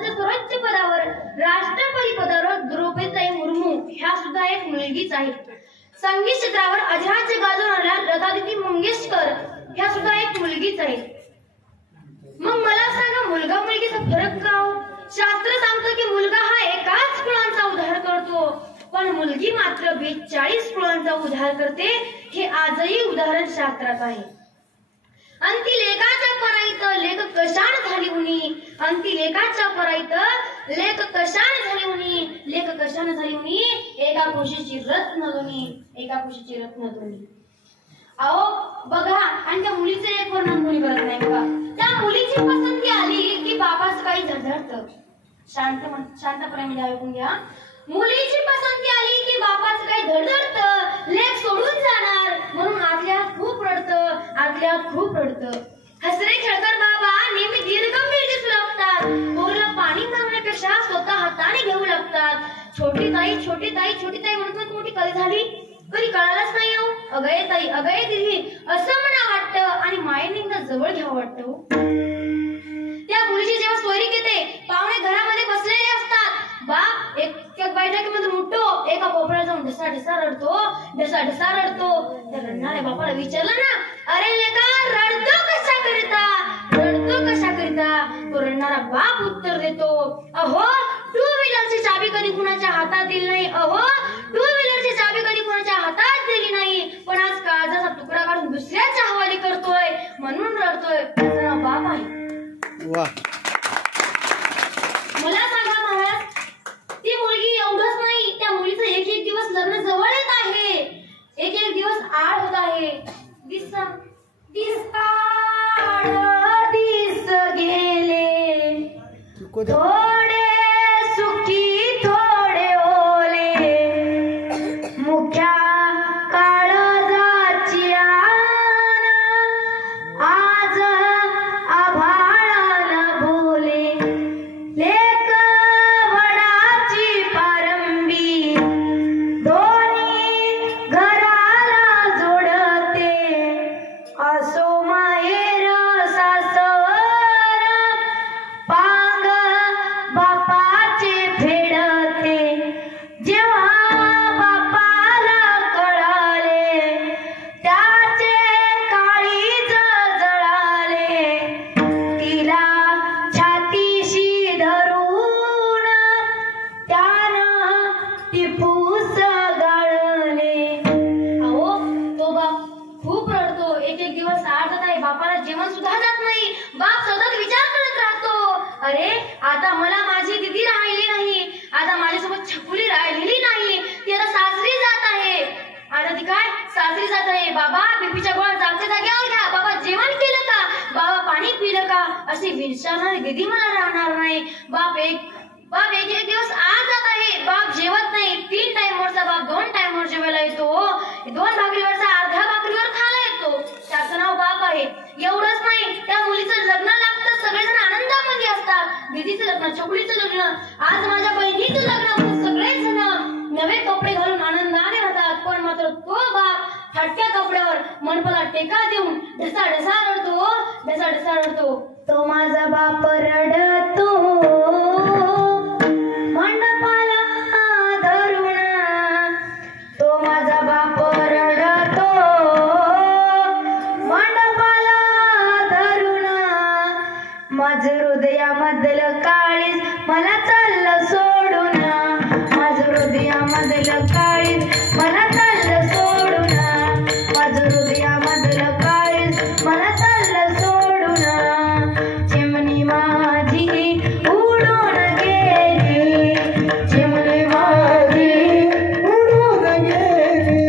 भारताच्या सर्वोच्च पदावर राष्ट्रपती पदावर द्रौपदी मुर्मू ह्या सुद्धा एक मुलगीच आहे. संगीत क्षेत्रावर अधिराज्य गाजवणाऱ्या लता मंगेशकर ह्या सुद्धा एक मुलगीच आहे. मग मला सांगा, मुलगा मुलगीचा फरक का हो? शास्त्र सांगतं की मुलगा हा एकाच कुळांचा उद्धार करतो, पण मुलगी मात्र 42 कुळांचा उद्धार करते. हे आजही उदाहरण शास्त्रात आहे. अंती लेखाच्या पराईत लेख कशान झाली उनी, अंती लेखाच्या पराईत लेख कशान झाली उनी, लेख कशान झाली उनी, एका खुशीची रत्न दोनी, एका खुशीची रत्न दोनी. अहो बघा, आणि त्या मुलीचे एक वर्णन कोणी करत नाही बघा. त्या मुलीची पसंती आली की बापाचं काही धडधडतं. शांतपणे म्हणजे ऐकून घ्या. मुलीची पसंती आली की बापाचं काही धडधडतं, लेख सोडून जाणार म्हणून आतल्या खूप रडतं. हसरे खेळकर बाबा नेहमी दीर्घगंभीर दिसू लागतात. पोरला पाणी मागण्यापेक्षा स्वतः हाताने घेऊ लागतात. छोटी ताई म्हणत मोठी कधी झाली, कधी कळालंच नाही हो. अगये ताई, अगये दिदी असं म्हणा वाटतं आणि मायेने एकदा जवळ घ्यावं वाटतं. त्या मुलीची जेव्हा सोयरीक येते, पाहुणे घरामध्ये बसलेले असतात. बाप एक बैठकीमध्ये उठतो, एका कोपऱ्यात जाऊन ढसा रडतो. त्या रडणाऱ्या बापाला विचारलं ना, अरे लेका रडतो कशा करिता? तो रडणारा बाप उत्तर देतो, अहो टू व्हीलरची चाबी कधी कुणाच्या हातात दिली नाही, अहो टू व्हीलरची चाबी कधी कुणाच्या हातात दिली नाही, पण आज काळजाचा तुकडा काढून दुसऱ्याच्या हवाली करतोय म्हणून रडतोय. त्याचं नाव बाप आहे. मला सांगा महाराज, ती मुलगी एवढंच नाही, त्या मुलीचं एक दिवस लग्न जवळ येत आहे, एक दिवस आड होत आहे. दिस गेले थोडे सुखी थोडे ओले, मुख्या काळजाची आज आभाळाला भोले, लेक वडाची पारंबी दोन्ही घराला जोडते, असो माहेर सासर पांग बापाचे फेडते. जेव्हा बापाला कळाले त्याचे काळीज जळाले, तिला छातीशी धरून त्यानं टिपूस गाळले. अहो तो बाप खूप रडतो. एक दिवस आठ आहे, बापाला जेवण सुद्धा जात नाही. बाप सतत विचार करत राहतो, अरे आता मला माझी दिदी राहिली नाही, आता माझ्यासोबत छकुली राहिलेली नाही, ती आता सासरी जात आहे. आता ती काय सासरी जात आहे. बाबा बीपीच्या गोळ्या जागच्या जागेवर घ्या, बाबा जेवण केलं का, बाबा पाणी पिलं का, अशी विचारणारी दिदी मला राहणार नाही. बाप एक दिवस आज जात आहे, बाप जेवत नाही. 3 टाइमवरचा बाप 2 टाइमवर जेवायला येतो. 2 भाकरीवरचा अर्ध्या भाकरीवर खायला येतो. त्याचं नाव बाप आहे. एवढंच नाही, त्या मुलीचं लग्न लागतं, सगळेजण आनंदामध्ये असतात. दीदीचं लग्न, छकुलीचं लग्न, आज माझ्या बहिणीचं लग्न, सगळेजण नवे कपडे घालून आनंदाने राहतात. पण मात्र तो बाप फाटक्या कपड्यावर मनपाला टेका देऊन ढसा रडतो. तो माझा बाप रडतो मंडपाला धरून, तो माझा बाप रडतो मंडपाला धरून, माझं हृदयामधलं काळीज मला चाललं सोडून, माझं हृदयामधलं काळीज मला चाललं सोडून, माझं हृदयामधलं काळीज मला चाललं सोडून, चिमणी माझी उडून गेली, चिमणी माझी उडून गेली,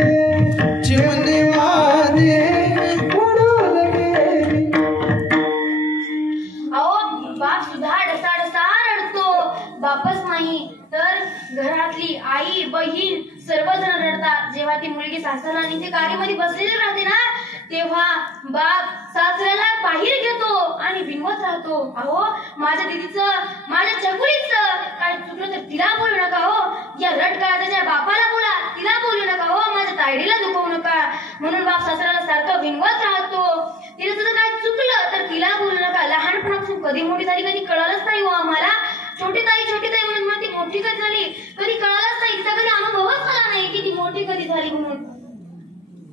चिमणी माझी उडून गेली. अहो बाप सुद्धा ढसा रडतो. बापच नाही तर घरातली आई बहीण सर्वजण रडतात. जेव्हा ती मुलगी सासरला निघते, गाडीमध्ये बसलेली राहते ना, तेव्हा बाप सासऱ्याला बाहेर घेतो आणि विनवत राहतो, अहो माझ्या दीदीचं, माझ्या छकुलीचं काय चुकलं तर तिला बोलू नका हो, या रटकाळाच्या बापाला बोला, तिला बोलू नका हो, माझ्या ताईडीला दुखवू नका. म्हणून बाप सासऱ्याला सारखं विनवत राहतो. तिला जर काय चुकलं तर तिला बोलू नका. लहानपणापासून कधी मोठी झाली कधी कळालंच नाही हो आम्हाला.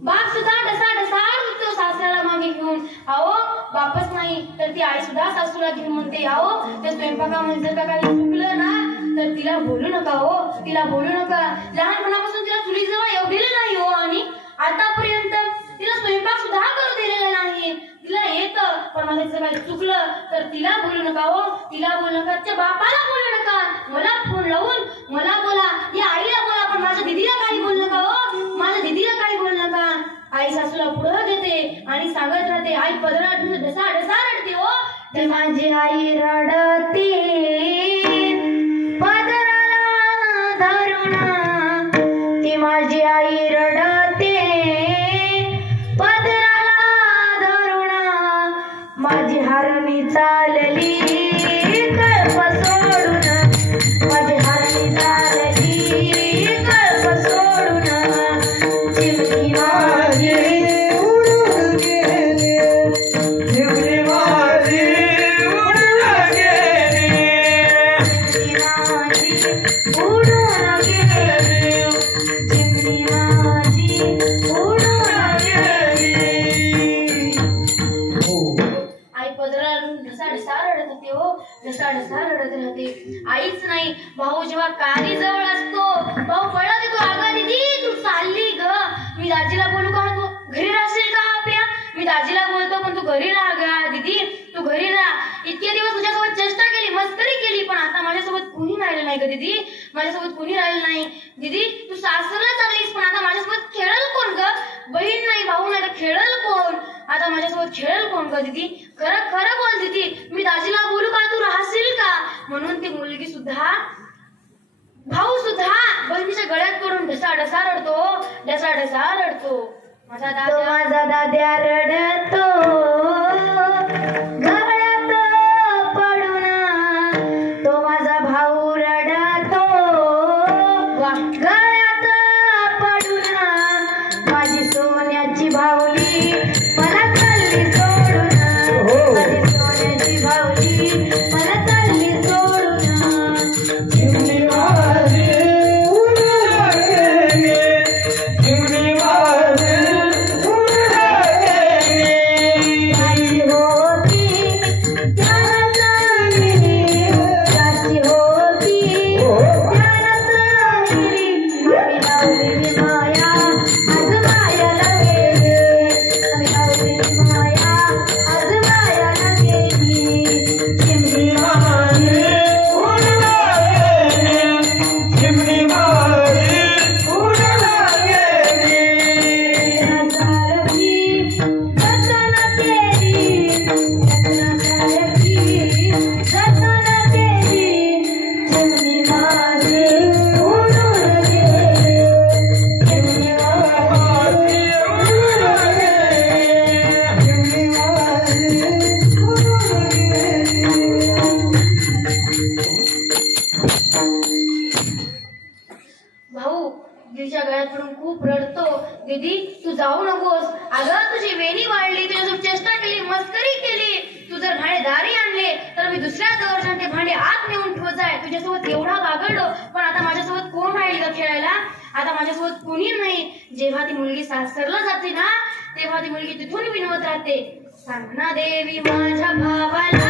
बाप सुद्धा ढसा ढसा सासऱ्याला मागे घेऊन. अहो बापच नाही तर ती आई सुद्धा सासूला घेऊन म्हणते, अहो त्या स्वयंपाकामध्ये जर का काही चुकलं ना तर तिला बोलू नका, हो तिला बोलू नका. लहानपणापासून तिला चुलीजवळ एवढेलं नाही हो, आणि आतापर्यंत तिला स्वयंपाक सुद्धा करू दिलेला नाही. तिला येतं पण मला जर काही चुकलं तर तिला बोलू नका, हो तिला बोलू नका. त्या बापाला बोलू नका, मला फोन लावून मला बोला, या आईला बोला, पण माझ्या दिदीला काही बोलू नका, हो माझ्या दिदीला काही बोलू नका. आई सासूला पुढं घेते आणि सांगत राहते. आई पदरात ढसा ढसा रडते, हो ते माझी आई रडते पदराला धरून, ती माझी आई रडते पदराला धरून, माझी हरणी चालली कळप सोडून, माझी हरणी चालली कळप सोडून, चिमणी माझी उडून गेली, चिमणी माझी उडून गेली, चिमणी माझी उडून गेली, चिमणी माझी उडून गेली. आई पदराला ढसा ढसा रडत होते, हो ढसा ढसा रडत राहते. आईच नाही, भाऊ जेव्हा कारी जवळ असतो, भाऊ पळत येतो, अगं दीदी तू चालली ग, मी दाजीला बोलू का, तू घरी राहशील का आपल्या, मी दाजीला बोलतो पण तू घरी राहा ग दीदी, तू घरी राहा. इतके दिवस तुझ्यासोबत चेष्टा केली, मस्करी केली, पण आता माझ्यासोबत कोणी राहिलं नाही ग दीदी, माझ्यासोबत कोणी राहिलं नाही. दीदी तू सासरला चाललीस पण आता माझ्यासोबत खेळल कोण ग, बहीण नाही भाऊ नाही तर खेळल कोण, आता माझ्यासोबत खेळल कोण ग दीदी, खरं खरं बोल दीदी, मी दाजीला बोलू का, तू राहशील का. म्हणून ती मुलगी सुद्धा, भाऊ सुद्धा बहिणीच्या गळ्यात पडून ढसा ढसा रडतो, ढसा ढसा रडतो. माझा दाद्या रडतो गळ्यात पडून, तो माझा भाऊ रडतो गळ्यात पडून, माझी सोन्याची भावली मला चालली सोडून, माझी सोन्याची भावली मला चालली सोडून, चिमणी माझी उडून गेली, चिमणी माझी उडून गेली. आई होती त्याला चांगली, त्याची होती त्याला चांगली, आम्ही लावलेली माया आज मायाला गेली, आम्ही लावलेली माया आज मायाला गेली, चिमणी माझी उडून गेली, चिमणी माझी उडून गेली. रत्नासारखी रत्न केली, रत्नासारखी रत्न केली, चिमणी माझी उडून गेली, चिमणी माझी उडून गेली, चिमणी माझी उडून गेली. भाऊ दीदीच्या गळ्यात पडून खूप रडतो. दीदी तू जाऊ नकोस, अगं तुझी वेणी वाढली, तुझ्यासोबत चेष्टा केली, मस्करी केली, तू जर भांडे दारी आणले तर मी दुसऱ्या दरवाजाने ते भांडे आत नेऊन ठेवायचे. तुझ्यासोबत एवढा वागडलो पण आता माझ्यासोबत कोण राहील का खेळायला, आता माझ्यासोबत कोणी नाही. जेव्हा ती मुलगी सासरला जाते ना तेव्हा ती मुलगी तिथून विनवत राहते, सांग ना देवी माझ्या भावाला